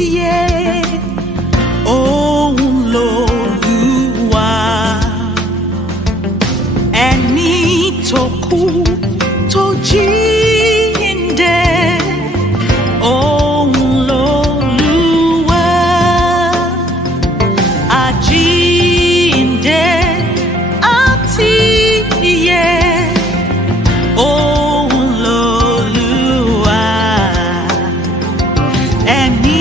iye. Òun l'Olúwa, ẹni tó kú tó jíǹde. Òun l'Olúwa, àjíǹde àti iye. Òun l'Olúwa, ẹni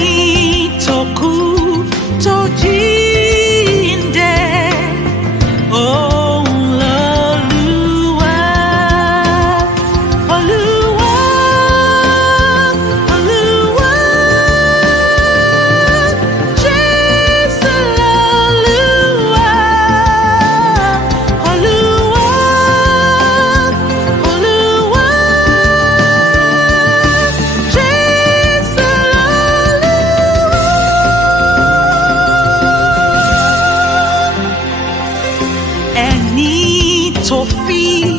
tó kú tó jíǹde. Òun l'Olúwa, Olúwa, Olúwa, Jésù l'Olúwa, Olúwa, Olúwa, Jésù l'Olúwa. Ẹni tó fi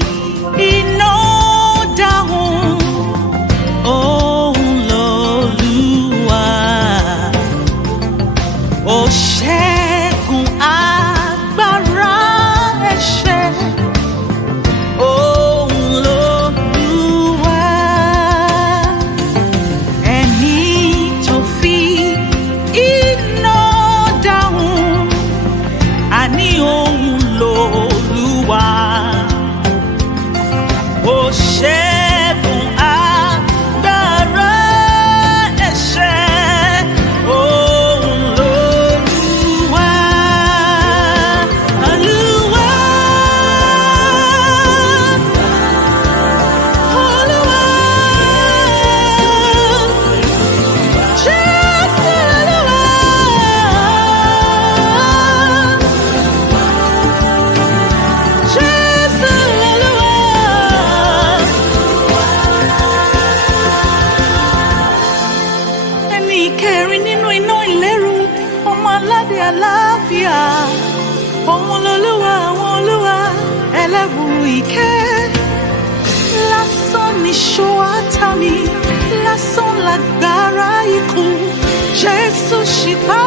iná dáhùn. Òun l'Olúwa, ó ṣẹ́gun agbára ẹ̀ṣẹ̀. Òun l'Olúwa, ẹni tó fi iná dáhùn. Àní òun l'Olúwa, ó ṣẹ́gun agbára ẹ̀ṣẹ̀. Òun l'Olúwa, Olúwa, Olúwa, Jésù l'Olúwa, Jésù l'Olúwa. Ẹni ìkẹrin nínú iná ìléru, ọmọ aládé àlàáfíà. Òun l'Olúwa àwọn olúwa, ẹlẹ́bù ìkẹ́. Lásán níṣó àtàmì, lásán lágbára ikú. Jésù ṣìpá